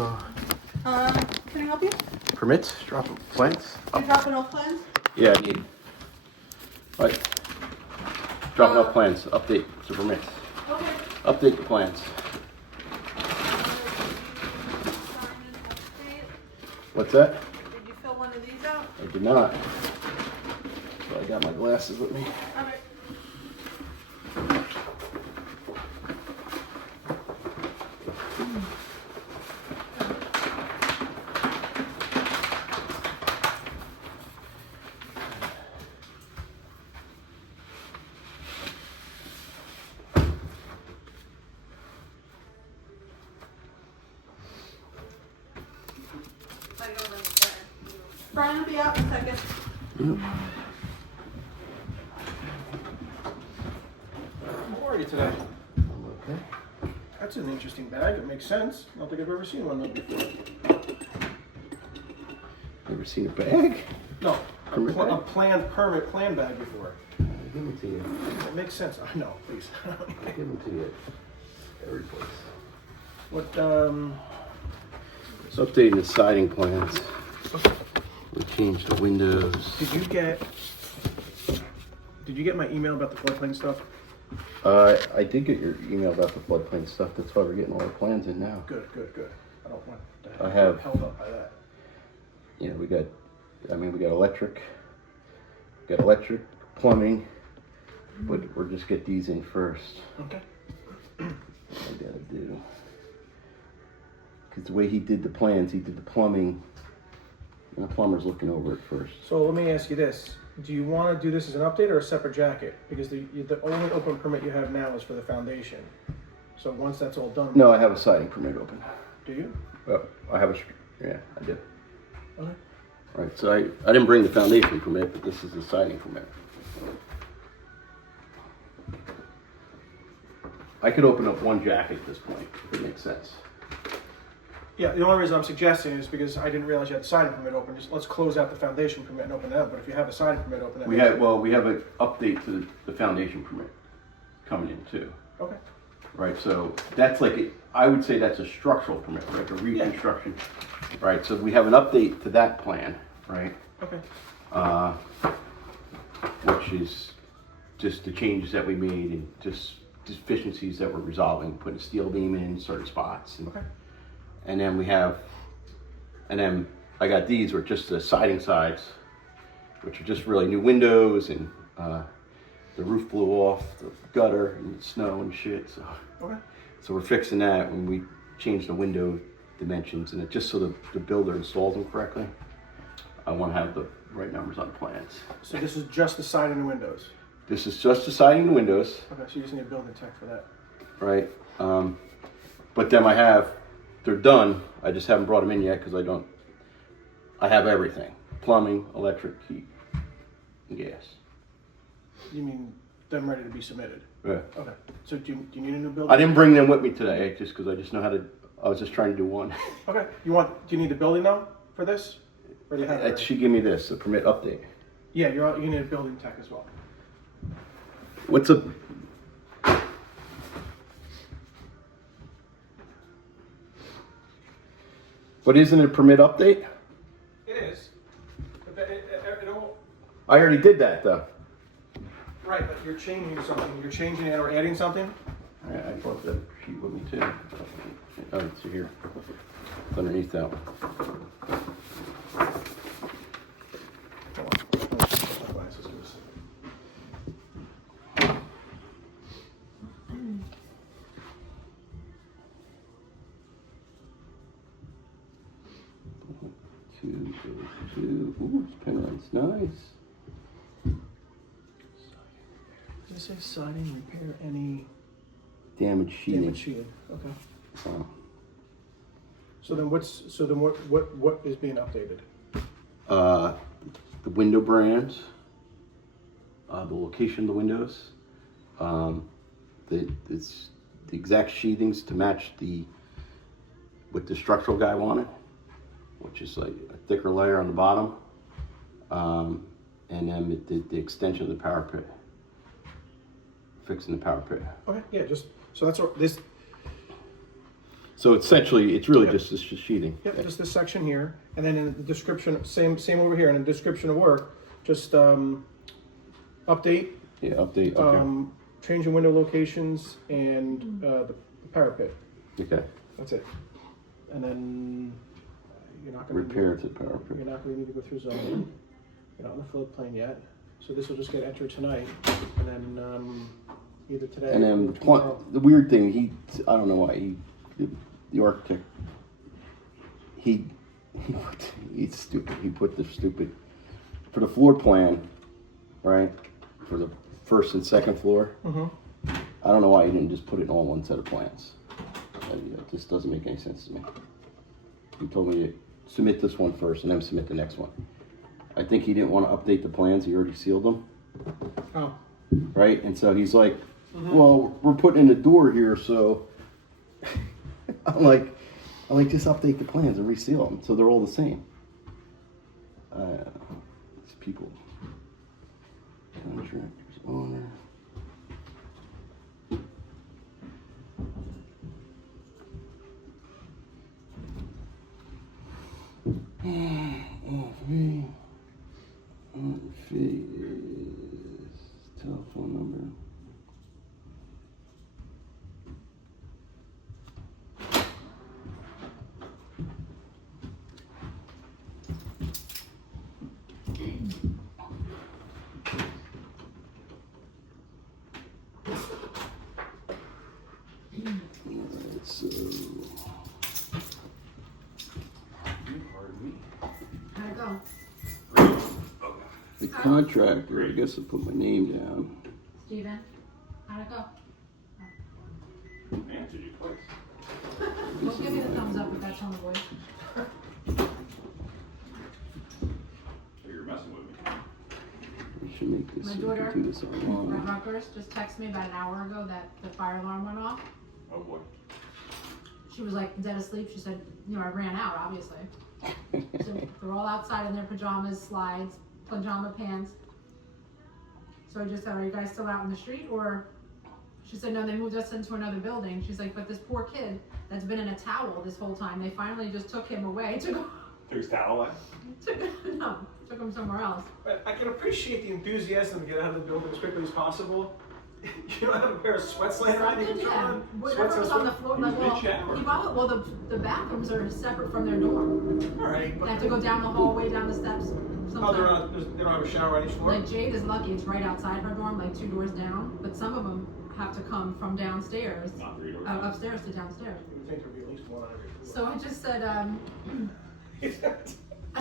Can I help you? Permits? Dropping plants? You're dropping off plans? Yeah, I need. What? Dropping off plans. Update the permits. Okay. Update the plans. What's that? Did you fill one of these out? I did not. So I got my glasses with me. Okay. Brian will be out in a second. How are you today? Okay. That's an interesting bag. It makes sense. I don't think I've ever seen one of those before. Ever seen a bag? No, Permit bag? a plan bag before. Give them to you. It makes sense. I know, please. Give them to you. Every place. What, It's updating the siding plans. We changed the windows. did you get my email about the floodplain stuff? I did get your email about the floodplain stuff. That's why we're getting all our plans in now. Good. I don't want to I have- get held up by that. You know, we got electric, plumbing, but we'll just get these in first. Okay. I gotta do. Because the way he did the plans, he did the plumbing, and the plumber's looking over it first. So let me ask you this. Do you want to do this as an update or a separate jacket? Because the only open permit you have now is for the foundation. So once that's all done. No, I have a siding permit open. Do you? Oh, I have yeah, I do. Okay. All right, so I didn't bring the foundation permit, but this is the siding permit. I could open up one jacket at this point, if it makes sense. Yeah, the only reason I'm suggesting is because I didn't realize you had the siding permit open. Just let's close out the foundation permit and open it up. But if you have a siding permit open, We have an update to the foundation permit coming in too. Okay. Right, so that's I would say that's a structural permit, like a reconstruction. Right, so we have an update to that plan, right? Okay. Which is just the changes that we made and just deficiencies that we're resolving, putting a steel beam in certain spots. Okay. And then I got these were just the siding sides, which are just really new windows and the roof blew off, the gutter and snow and shit. Okay. So we're fixing that when we change the window dimensions and it just so the builder installs them correctly. I want to have the right numbers on the plans. So this is just the siding and windows. This is just the siding and windows, Okay. So you just need a building tech for that. right? But then they're done. I just haven't brought them in yet because I have everything. Plumbing, electric, heat, and gas. You mean them ready to be submitted? Yeah. Okay. So do you need a new building? I didn't bring them with me today just because I just know how to, I was just trying to do one. Okay. Do you need the building though for this? Or do you have it ready? She gave me this, the permit update. Yeah, you need a building tech as well. What's up? But isn't it a permit update? It is. It all, I already did that though. right, but you're changing something. You're changing it or adding something? I brought that sheet with me too. Oh, it's here. It's underneath that one. Hold on. I'll put my glasses first. Two. Ooh, this pen writes nice. Did it say siding, repair any Damaged sheeting. damaged sheeting? Okay. Oh. So then what is being updated? The window brands, the location of the windows, it's the exact sheathings to match what the structural guy wanted, which is like a thicker layer on the bottom, and then the extension of the parapet, fixing the parapet. Okay, yeah, just so that's what this. So essentially, it's really just this sheathing. Yep, just this section here, and then in the description, same over here, in the description of work, just update, Yeah, update. Okay. change in window locations, and the parapet. Okay. That's it. And then you're not gonna Repair to parapet. You're not gonna need to go through zoning. You're not in the floodplain yet, so this will just get entered tonight, and then either today And or then tomorrow. the weird thing, I don't know why the architect, he's stupid. He put the stupid, for the floor plan, right, for the first and second floor, I don't know why he didn't just put it in all one set of plans. It just doesn't make any sense to me. He told me to submit this one first and then submit the next one. I think he didn't want to update the plans, he already sealed them. Oh, Right? And so he's like, well, we're putting in a door here, so I'm like, just update the plans and reseal them so they're all the same. These people. Contractors, owner. Fee is telephone number. Alright, so How'd it go? the contractor, I guess I put my name down. Steven? How'd it go? Answered you twice. Well, give me the thumbs up if that's on the voice. So you're messing with me. We should make this, My so we daughter, can do this Red online. Rutgers, just texted me about an hour ago that the fire alarm went off. Oh boy. She was like dead asleep. She said, I ran out, obviously. So they're all outside in their pajamas, slides, pajama pants. So I just said, are you guys still out in the street? Or she said, no, they moved us into another building. She's like, but this poor kid that's been in a towel this whole time, they finally just took him away to go, Took his towel away? took him somewhere else. but I can appreciate the enthusiasm to get out of the building as quickly as possible. You don't have a pair of sweats laying around you can throw on. Whatever was on the floor, He was like, mid-shower. the bathrooms are separate from their dorm. All right, They but have to go down the hallway, down the steps. oh, Sometimes. they don't have a shower on each floor. Like Jade is lucky; it's right outside her dorm, like 2 doors down. But some of them have to come from downstairs, Not 3 doors. upstairs to downstairs. You would think there'd be at least one on every So I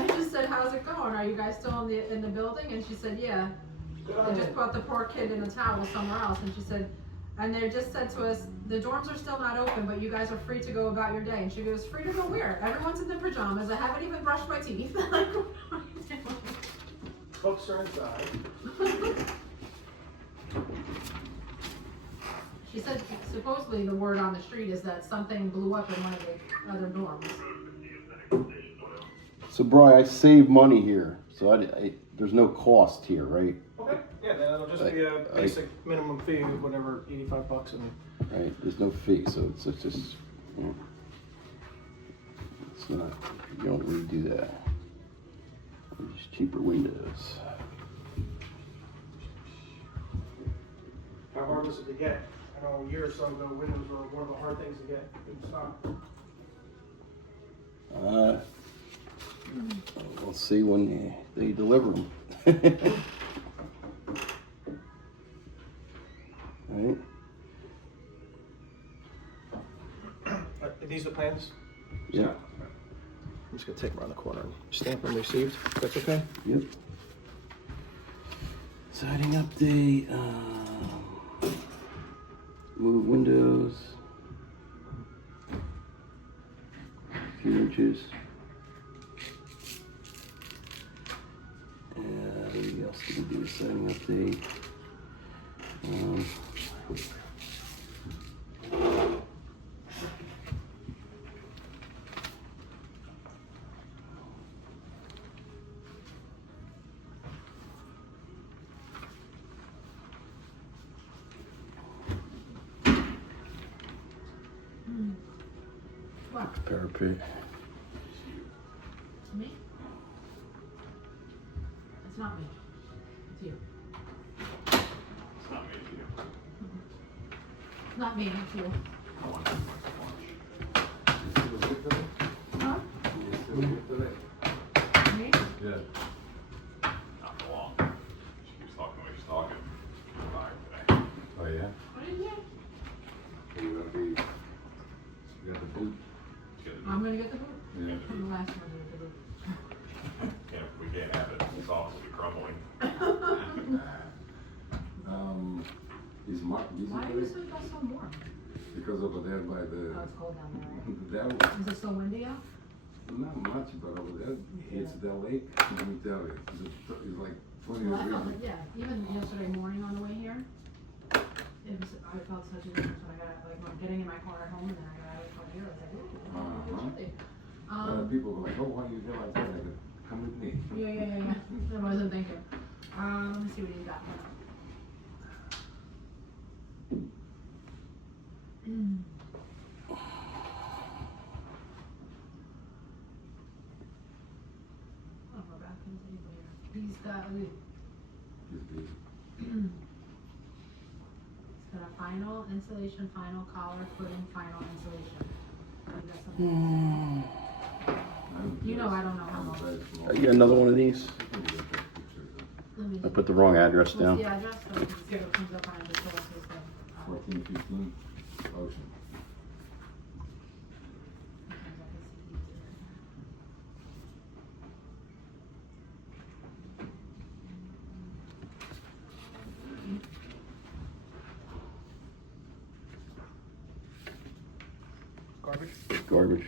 just said, how's it going? Are you guys still in the building? And she said, yeah. Good They on just you. brought the poor kid in a towel somewhere else. And she said, and they just said to us, the dorms are still not open, but you guys are free to go about your day. And she goes, free to go where? Everyone's in their pajamas. I haven't even brushed my teeth. Like, what are you doing? Books are inside. She said supposedly the word on the street is that something blew up in one of the other dorms. So, Brian, I save money here, so there's no cost here, right? Okay. Yeah, then it'll just be a basic minimum fee of whatever, $85, and Right? There's no fee, so it's just, it's not. You don't redo that. It's cheaper windows. how hard was it to get? I know a year or so ago, windows were one of the hard things to get in stock. We'll see when they deliver them. Right? Are these the plans? Yeah. I'm just gonna take them around the corner and stamp them received. That's okay? Yep. Siding update. Move windows. A few inches. What else did we do? Siding update. Parapet. Me? It's not me. It's you. It's not me, it's you. It's not me, it's you. I want to watch. Huh? Me? Yeah. Not for long. She keeps talking like she's talking. She's tired today. Oh, yeah? What did you say? You're gonna be, you got the boot? She got the- I'm gonna get the boot. Yeah. I'm the last one to get the boot. we can't have it. It's obviously crumbling. Is Mark busy Why are you today? so warm? Because over there by the, Oh, it's cold down there, right? that, Is it still windy out? not much, but over there, it's the lake, let me tell you, it's like 20 Well, I felt degrees. it, yeah, even yesterday morning on the way here, I felt such a difference when I got, like, when getting in my car at home and then I got out of the car here, I was like, ooh, it's chilly. People go like, oh, why you go outside? I go, come with me. Yeah. I wasn't thinking. Let me see what he's got. Oh, we're back into the here. He's got, He's busy. he's got a final insulation, final collar, footing, final insulation. You got something? You know I don't know how much. You got another one of these? Let me I put the wrong address What's down. the address? So we can see what comes up on it, just so it's his thing. 1415 Ocean. Garbage? Garbage.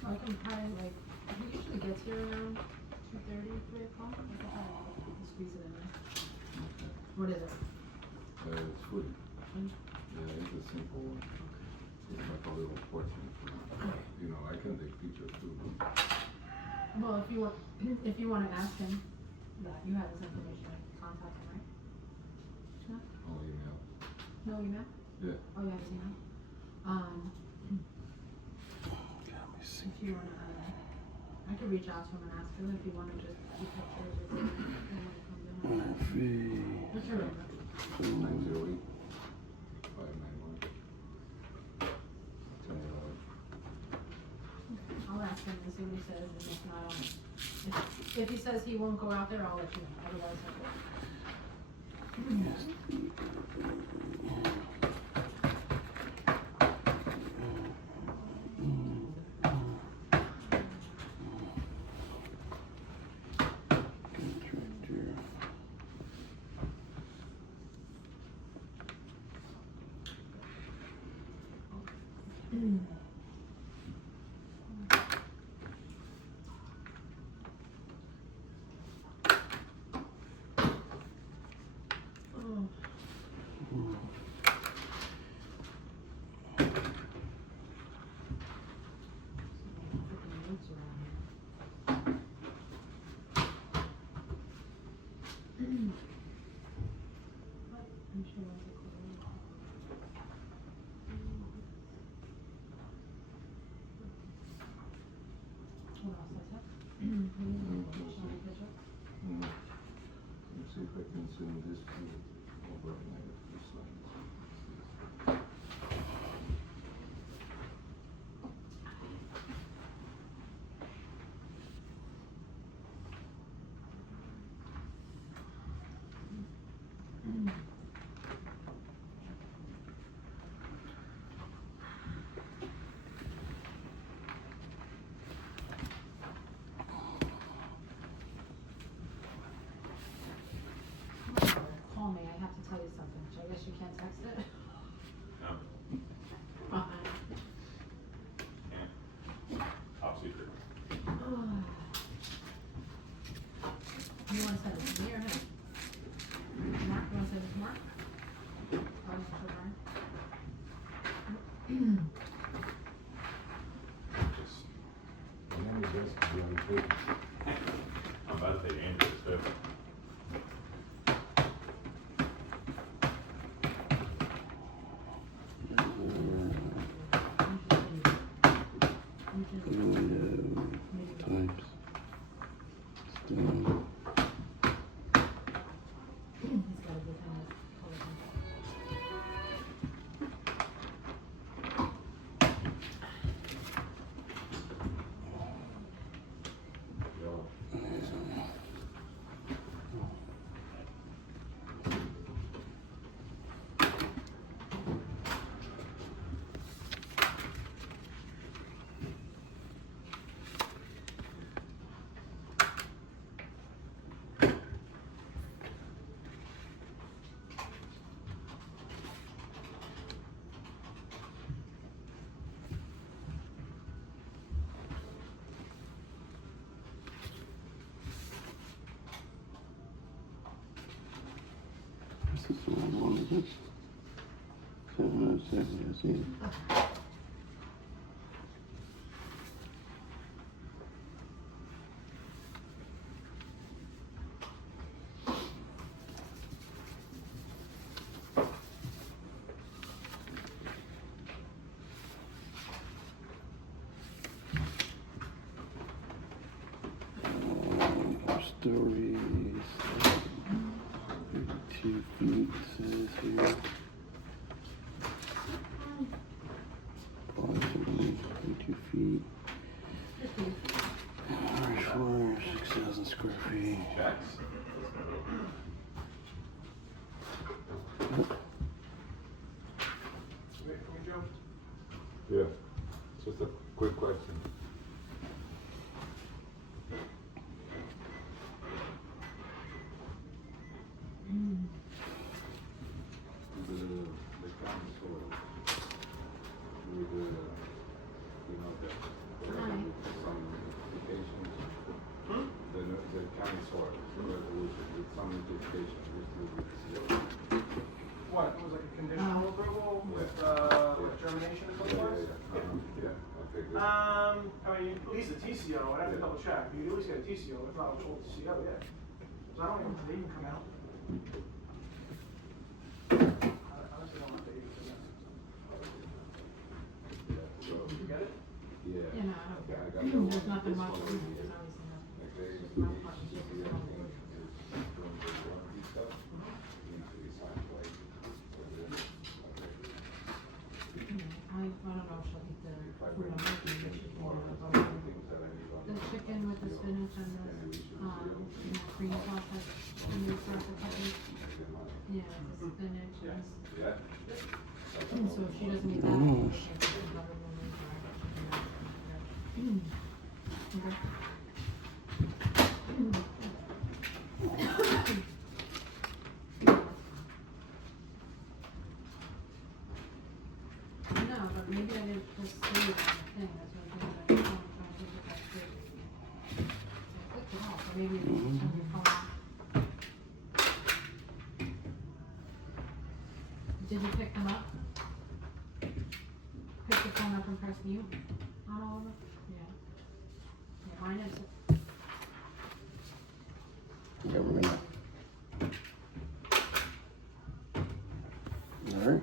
So I can probably like, he usually gets here around 2:30, 3 o'clock. I can probably squeeze it in there. What is it? It's food. Yeah, it's a simple one. It's like a little portion. You know, I can take pictures too. Well, if you want to ask him that, you have his information, contact him, right? No? Oh, email. No email? Yeah. Oh, you have his email? If you want to, I could reach out to him and ask him if you want to just keep pictures or something when it comes in. What's your number? 908 591. I'll ask him and see what he says, and if not, if he says he won't go out there, I'll let you know, otherwise I will. I'm sure that's a cool. What else is that? Show me a picture. Let's see if I can send this to over and I get this line. Call me, I have to tell you something, so I guess you can't text it? No, Fine. can't. Top secret. You wanna send it to me or him? Mark, you wanna send it to Mark? Or is it for Brian? Just, And then just be on paper. I'm about to take Andrew's too. He's gotta give him his color contact. This is the wrong one, is it? 707, I see it. Stories. 32 feet says here. Approximately 32 feet. Average floor, 6,000 square feet. Checks? Wait for me, Joe. Yeah, just a quick question. The county soil, with the, you know, the some modifications. The county soil, the resolution with some modifications, What, it was like a conditional approval with, germination and so forth? yeah, okay, good. I mean, at least a TCO, I'd have to double check, you at least get a TCO, if not a full TCO, yeah. So I don't even, did they even come out? I honestly don't know if they even came out. So, Did you get it? yeah. You know, Okay, I got that there's one. nothing This much, one there's over here. obviously nothing. Okay, Just so my you part, see just everything the is from the warranty stuff, into the signed plate. I don't know if she'll eat the If I food bring I'm making, but she more can, of the things that I need on the chicken with the spinach and the, green sauce has, and the sauce that covers, yeah, the spinach and Yeah? so if she doesn't eat that, Mm. she can put the butter in the Okay. No, but maybe I didn't just save it on the thing, that's what I'm trying to think if that's good. So I clicked it off, or maybe it's on your phone. Did you pick them up? Pick the phone up and press mute on all of them? Yeah. Yeah, mine is. Yeah, we're gonna. Alright.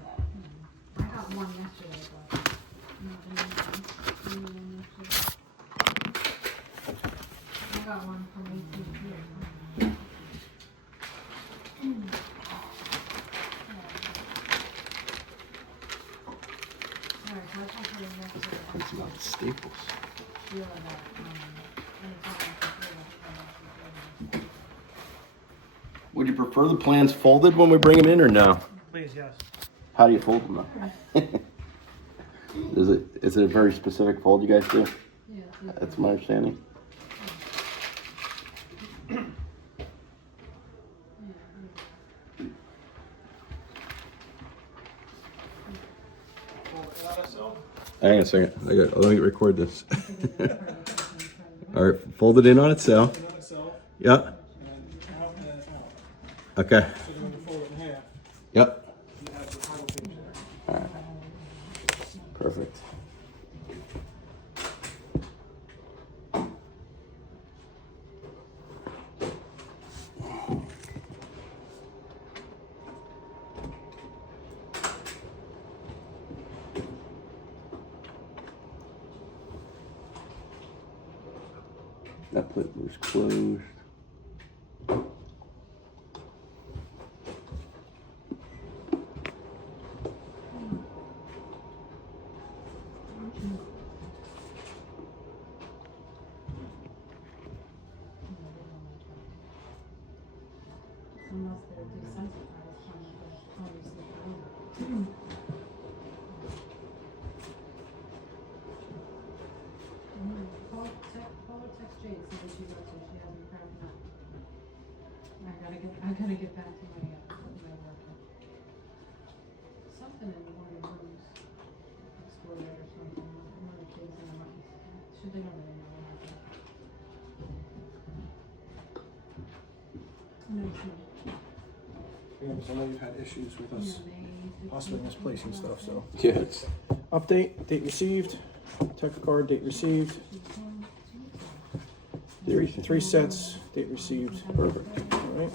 I got one yesterday, but not the new one yesterday. I got one from AT&T. Alright, so I can put in yesterday. It's not Staples. Feel that, anytime I can feel it. Would you prefer the plans folded when we bring them in or no? Please, yes. How do you fold them though? Is it a very specific fold you guys do? Yeah, it's That's my understanding. Hang on a second. Let me record this. All right, fold it in on itself. Yeah. Out and out. Okay. So then when you fold it in half, Yep. you have the title page there. All right. Perfect. That plate was closed. Unless they're desensitized from the obviously. Call her text Jade, see what she's up to. She hasn't cracked up. I gotta get back to my work. Something in one of the rooms exploded or something. One of the kids in the house. Should they don't really know what happened. No, it's not. Yeah, because I know you've had issues with us possibly misplacing stuff, so. Yes. Update, date received, tech card, date received, three sets, date received. Perfect. All right.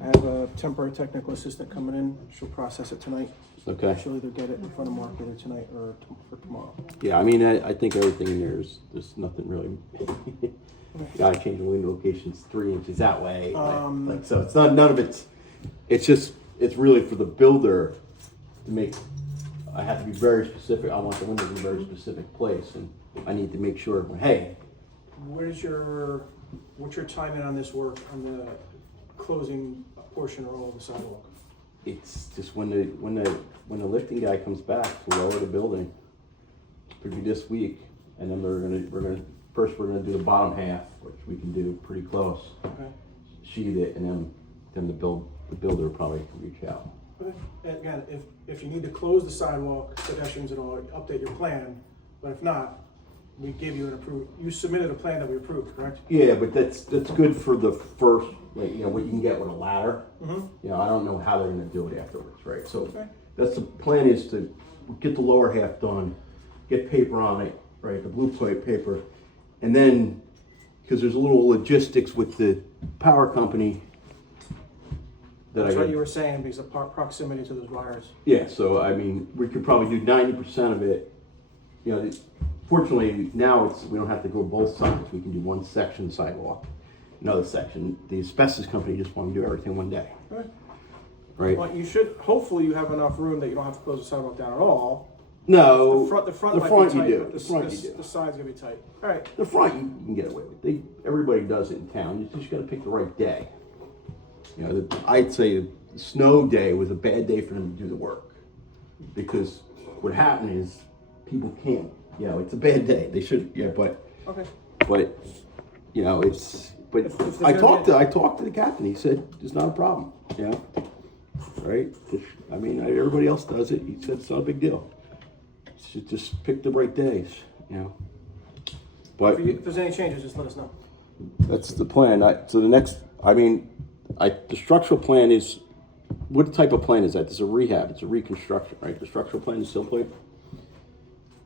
I have a temporary technical assistant coming in. She'll process it tonight. Okay. She'll either get it in front of Mark either tonight or for tomorrow. Yeah, I mean, I think everything in there is, there's nothing really. Gotta change the window locations 3 inches that way. Like, so it's not, none of it's just, it's really for the builder to make, I have to be very specific. I want the windows in a very specific place, and I need to make sure, hey, What's your timing on this work, on the closing portion or all of the sidewalk? it's just when the lifting guy comes back to lower the building, it'll be this week, and then we're gonna do the bottom half, which we can do pretty close. Okay. Sheet it, and then the builder will probably reach out. Okay. And again, if you need to close the sidewalk, pedestrians and all, update your plan, but if not, we gave you you submitted a plan that we approved, correct? Yeah, but that's good for the first, like, you know, what you can get with a ladder. Mm-hmm. You know, I don't know how they're gonna do it afterwards, right? So Okay. that's the plan, is to get the lower half done, get paper on it, right, the blue plate paper, and then, because there's a little logistics with the power company that That's I what got. you were saying, because of proximity to those wires. Yeah, so I mean, we could probably do 90% of it. You know, fortunately now we don't have to go both sides. We can do one section sidewalk, another section. The asbestos company just want to do everything one day, Okay. right? Well, hopefully you have enough room that you don't have to close the sidewalk down at all. No, The front the might front be you tight, do. but The front you do. the side's gonna be tight. All right. The front you can get away with. Everybody does it in town. You just got to pick the right day. You know, I'd say the snow day was a bad day for them to do the work, because what happened is people can't. You know, it's a bad day. They should. Yeah, but Okay. you know, it's. But If there's I gonna talked to the captain. He said it's not a problem. You know, right? I mean, everybody else does it. He said it's not a big deal. Should just pick the right days. You know. But If there's any changes, just let us know. that's the plan. So the next, the structural plan is, what type of plan is that? It's a rehab, it's a reconstruction, right? The structural plan is still plate.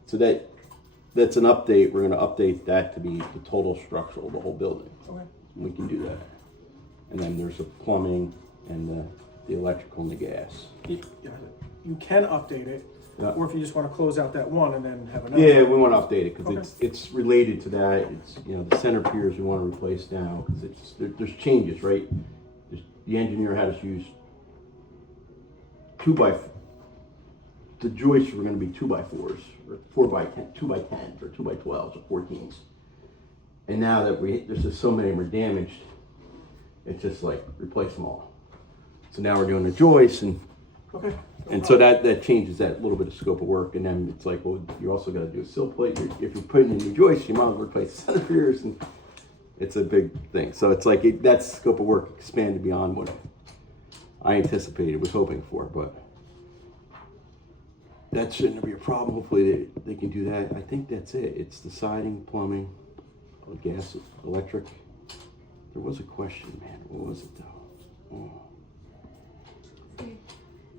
So that's an update. We're gonna update that to be the total structural, the whole building. Okay. We can do that. And then there's the plumbing and the electrical and the gas. You can update it, Yeah. or if you just want to close out that one and then have another. Yeah, we want to update it because Okay. it's related to that. It's, you know, the center piers we want to replace now because there's changes, right? The engineer had us use the joists were going to be 2x4s or 4x10, 2x10s or 2x12s or 14s. And now that there's just so many of them are damaged, it's just like replace them all. So now we're doing the joists Okay. and so that changes that little bit of scope of work, and then it's like, well, you also got to do a sill plate. If you're putting in new joists, you might as well replace the center piers, and it's a big thing. So it's like that scope of work expanded beyond what I anticipated, was hoping for, but that shouldn't be a problem. Hopefully they can do that. I think that's it. It's the siding, plumbing, gas, electric. There was a question, man. What was it though? Oh.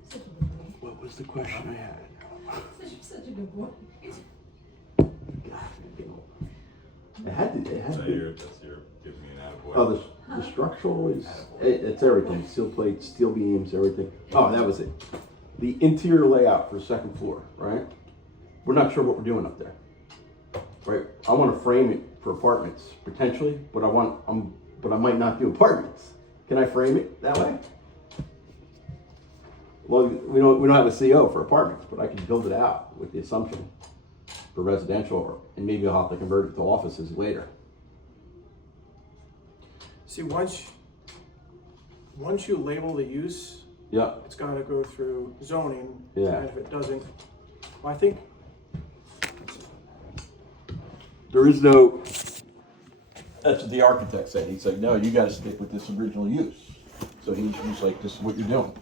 Such a good boy. What was the question I had? Such a good boy. God, you know, it had to That's be. your giving me an attaboy. Oh, the structural is, it's everything. Steel plates, steel beams, everything. Oh, that was it. The interior layout for the second floor, right? We're not sure what we're doing up there, right? I want to frame it for apartments potentially, but but I might not do apartments. Can I frame it that way? Well, we don't have a CO for apartments, but I can build it out with the assumption for residential, and maybe I'll have to convert it to offices later. See, once you label the use, Yeah. it's gotta go through zoning. Yeah. And if it doesn't, well, I think, There is no. That's what the architect said. He's like, no, you got to stick with this original use. So he's just like, this is what you're doing.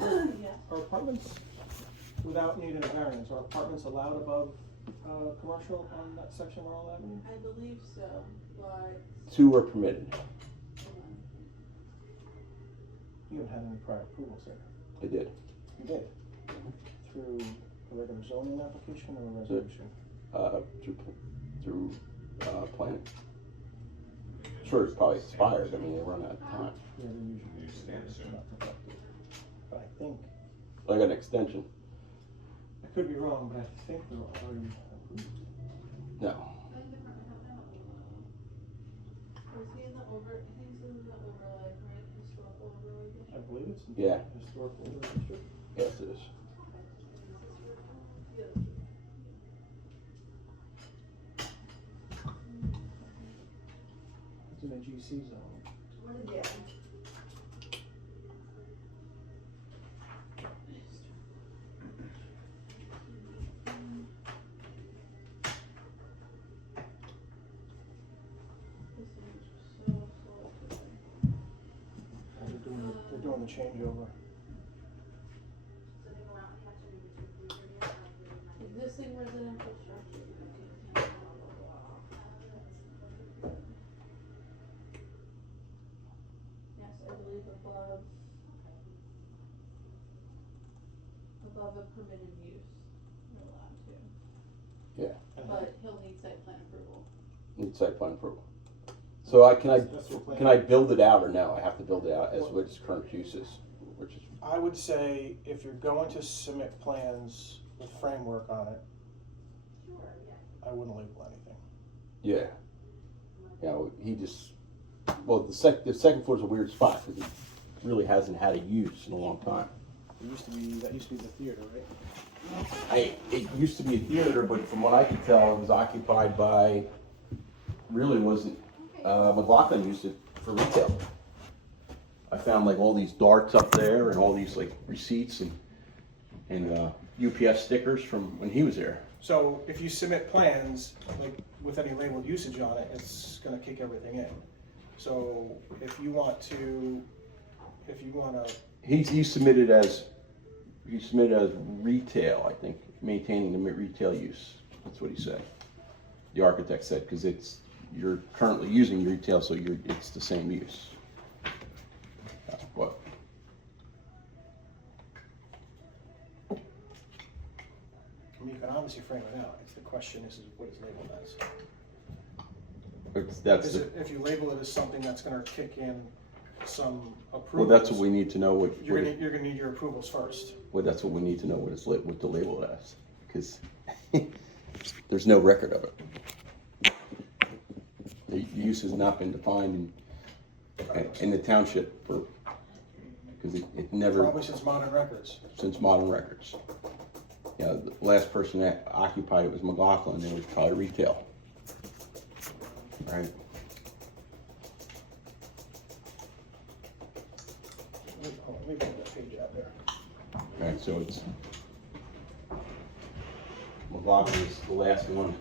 are apartments, without needing a variance, are apartments allowed above, commercial on that section of Laurel Avenue? I believe so, but 2 are permitted. You haven't had any prior approvals there. I did. You did? Through a regular zoning application or a resolution? Through planning. Sure, it's probably expired. I mean, they run out of time. Yeah, they usually stand soon. Not reflected. But I think, I got an extension. I could be wrong, but I think they're already approved. No. was he in the over, I think he's in the overlay, right, historical overlay I district? believe it's in Yeah. the historical district. Yes, it is. It's in a GC zone. Yeah. They're doing the changeover. Existing residential structure. Yes, I believe above a permitted use, you're allowed to, Yeah. but he'll need site plan approval. Need site plan approval. So That's your plan. can I build it out or no? I have to build it out as what its current use is, which is, I would say if you're going to submit plans with framework on it, I wouldn't label anything. yeah. Yeah, well, the second floor is a weird spot because it really hasn't had a use in a long time. That used to be the theater, right? It used to be a theater, but from what I could tell, it was occupied by, really wasn't, McLaughlin used it for retail. I found like all these darts up there and all these like receipts and UPS stickers from when he was there. So if you submit plans, like with any labeled usage on it, it's gonna kick everything in. So if you wanna, He submitted as retail, I think, maintaining the retail use. That's what he said. The architect said, because you're currently using retail, so it's the same use. What? I mean, you can obviously frame it out. It's the question is what is labeled as. That's If you label it as something that's gonna kick in some well, approvals. that's what we need to know. You're gonna need your approvals first. Well, that's what we need to know what to label it as, because there's no record of it. The use has not been defined in the township because it never, Probably since modern records. since modern records. Yeah, the last person that occupied it was McLaughlin, and it was probably retail. Right? Let me put that page out there. Right, so it's, McLaughlin is the last one.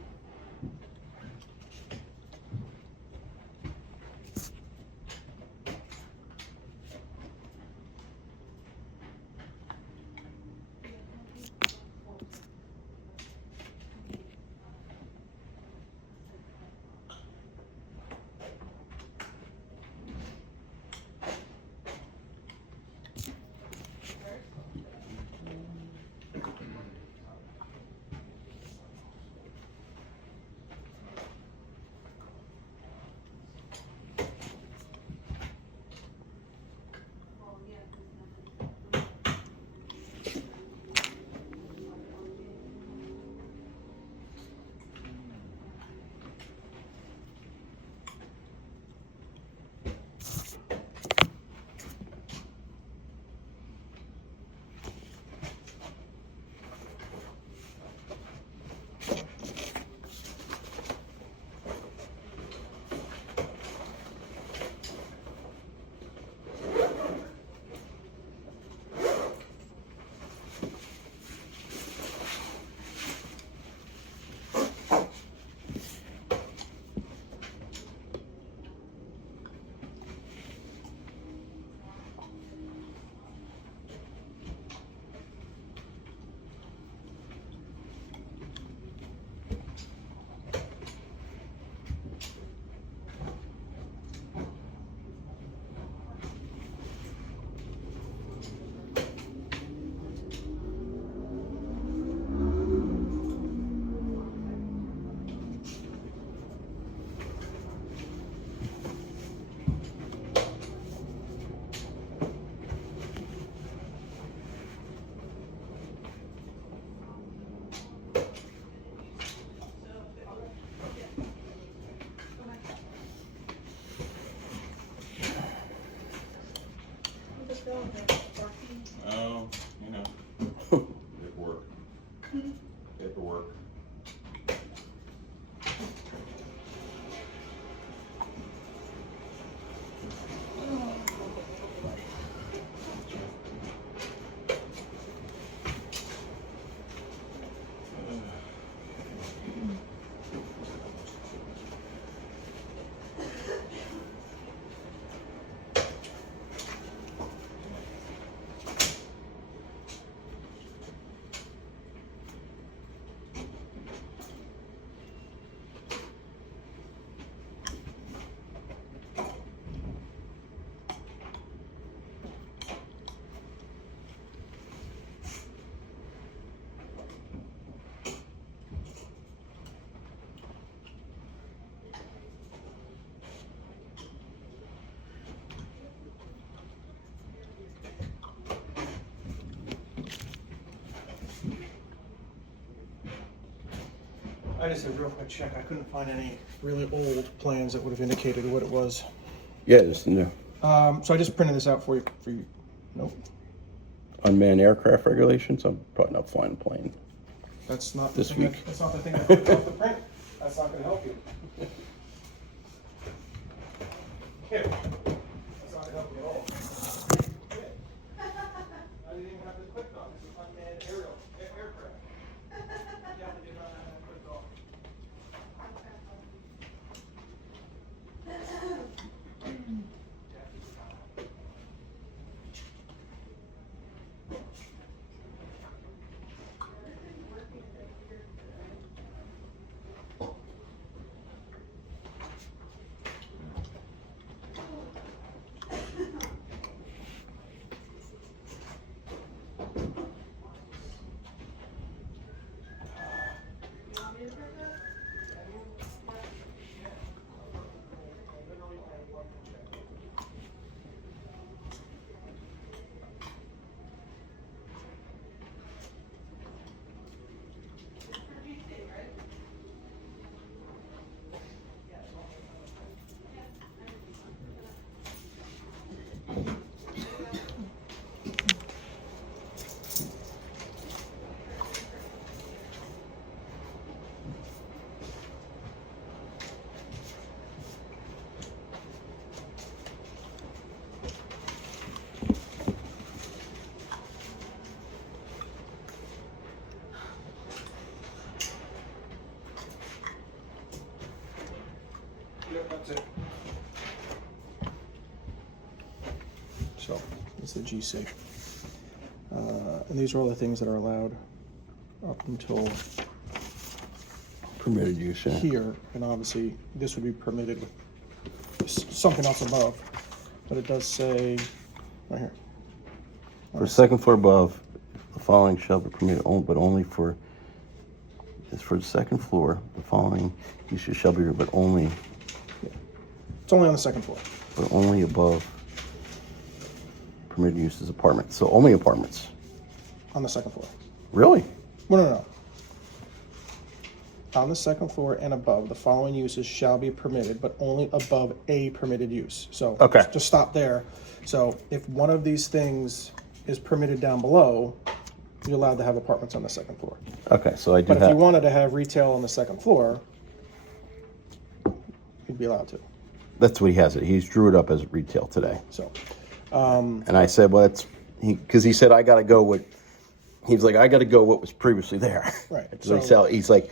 I just did a real quick check. I couldn't find any really old plans that would have indicated what it was. Yeah, just new. So I just printed this out for you. Nope, Unmanned aircraft regulations. I'm probably not flying a plane. that's not This the thing. week. That's not the thing I put off the print. That's not going to help you. Here. That's not going to help you at all. I didn't even have to click on this. It's unmanned aircraft. Yeah, I did not have that clicked off. Yep, that's it. So, it's the GC. And these are all the things that are allowed up until Permitted use. Yeah. here, and obviously this would be permitted with something else above. But it does say, right here. For second floor above, the following shall be permitted, but only for. It's for the second floor. The following uses shall be, but only It's only on the second floor. above permitted uses apartments. So only apartments. On the second floor. Really? No. On the second floor and above, the following uses shall be permitted, but only above a permitted use. So Okay. just stop there. So if one of these things is permitted down below, you're allowed to have apartments on the second floor. Okay, so I do But if have. you wanted to have retail on the second floor, you'd be allowed to. That's what he has it. He's drew it up as retail today. So, And I said, well, it's because he said I got to go with. He's like, I got to go what was previously there. Right. So he's like,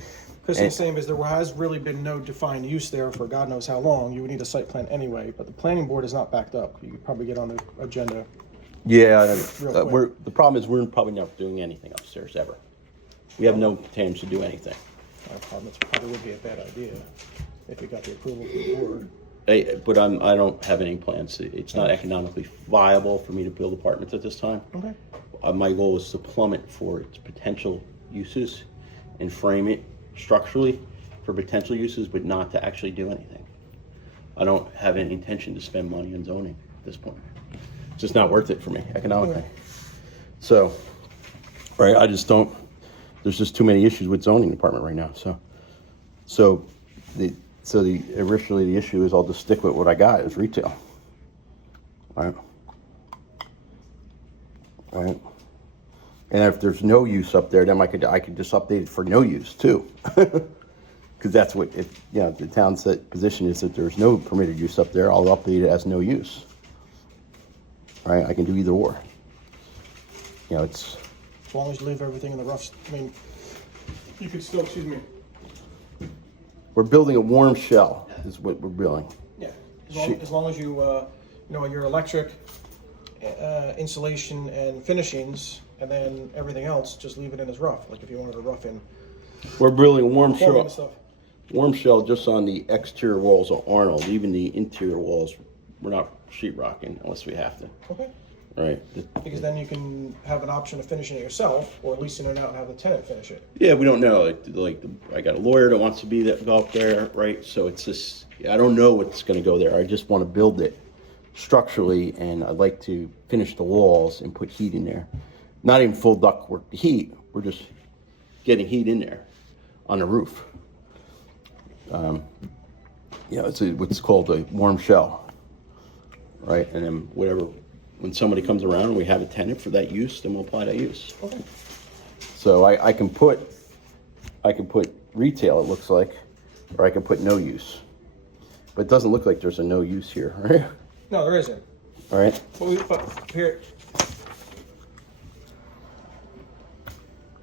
Chris and- is saying is there has really been no defined use there for God knows how long. You would need a site plan anyway, but the planning board is not backed up. You could probably get on the agenda. yeah, Real quick. we're the problem is we're probably not doing anything upstairs ever. We have no plans to do anything. Apartments probably would be a bad idea if you got the approval from the board. But I don't have any plans. It's not economically viable for me to build apartments at this time. Okay. My goal is to plumb it for its potential uses and frame it structurally for potential uses, but not to actually do anything. I don't have any intention to spend money on zoning at this point. It's just not worth it for me economically. So, right, I just don't. There's just too many issues with zoning department right now. So originally the issue is I'll just stick with what I got is retail. Right. Right. And if there's no use up there, then I could just update it for no use too. Because that's what the town's position is that there's no permitted use up there. I'll update it as no use. Right? I can do either or. It's As long as you leave everything in the rough. I mean, you could still. Excuse me. we're building a warm shell is what we're building. Yeah. Shoot. As long as you your electric, insulation and finishings, and then everything else, just leave it in as rough. Like if you wanted to rough in We're building a warm plumbing and shell. stuff. Warm shell just on the exterior walls of Arnold. Even the interior walls, we're not sheetrocking unless we have to. Okay. Right? Because then you can have an option of finishing it yourself, or leasing it out and have the tenant finish it. Yeah, we don't know. I got a lawyer that wants to go up there, right? So it's just I don't know what's going to go there. I just want to build it structurally, and I'd like to finish the walls and put heat in there. Not even full ductwork heat. We're just getting heat in there on the roof. It's what's called a warm shell, right? And then whatever, when somebody comes around and we have a tenant for that use, then we'll apply that use. Okay. So I can put retail, it looks like, or I can put no use. But it doesn't look like there's a no use here, right? No, there isn't. All right. But here,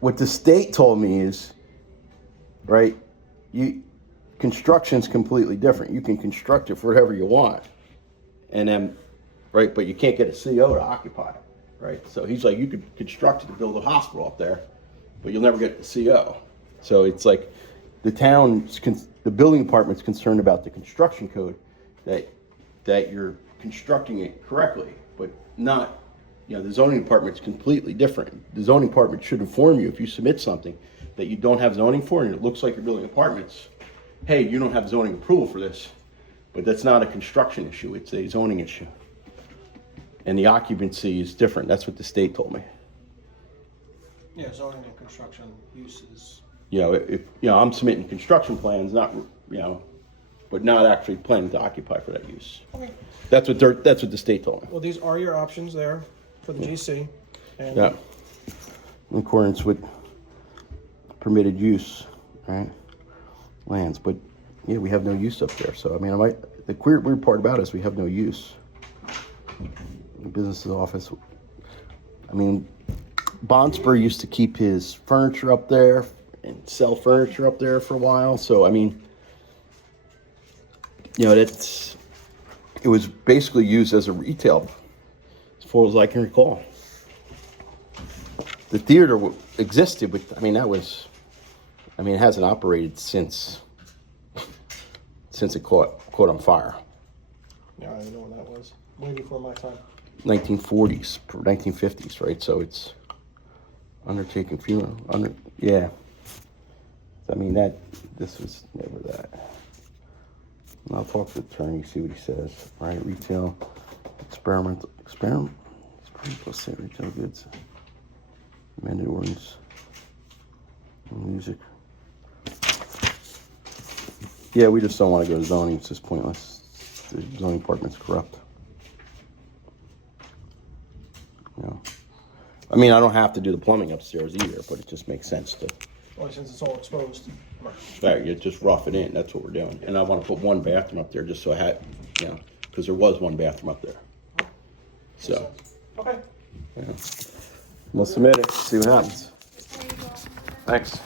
What the state told me is, right, construction's completely different. You can construct it for whatever you want. And then, right, but you can't get a CO to occupy it, right? So he's like, you could construct it to build a hospital up there, but you'll never get the CO. So it's like the building department's concerned about the construction code, that you're constructing it correctly, but not, the zoning department's completely different. The zoning department should inform you if you submit something that you don't have zoning for and it looks like you're building apartments. Hey, you don't have zoning approval for this, but that's not a construction issue, it's a zoning issue. And the occupancy is different, that's what the state told me. yeah, zoning and construction uses. If I'm submitting construction plans, not, but not actually planning to occupy for that use. Okay. That's what the state told me. Well, these are your options there for the GC. And Yeah. In accordance with permitted use, right? Lands, but yeah, we have no use up there. So I mean, the weird part about it is we have no use. The business's office. I mean, Bonsper used to keep his furniture up there and sell furniture up there for a while. So I mean, it was basically used as a retail, as far as I can recall. The theater existed, but I mean, it hasn't operated since it caught on fire. yeah, I know when that was. Way before my time. 1940s, 1950s, right? So it's undertaking funeral. Yeah. I mean, this was never that. And I'll talk to the attorney, see what he says. Right, retail, experimental retail goods, amended ordinance, music. Yeah, we just don't want to go to zoning. It's just pointless. The zoning department's corrupt. I mean, I don't have to do the plumbing upstairs either, but it just makes sense to. Only since it's all exposed. You just rough it in. That's what we're doing. And I want to put one bathroom up there just so I had, because there was one bathroom up there. So, Okay. we'll submit it, see what happens. Thanks.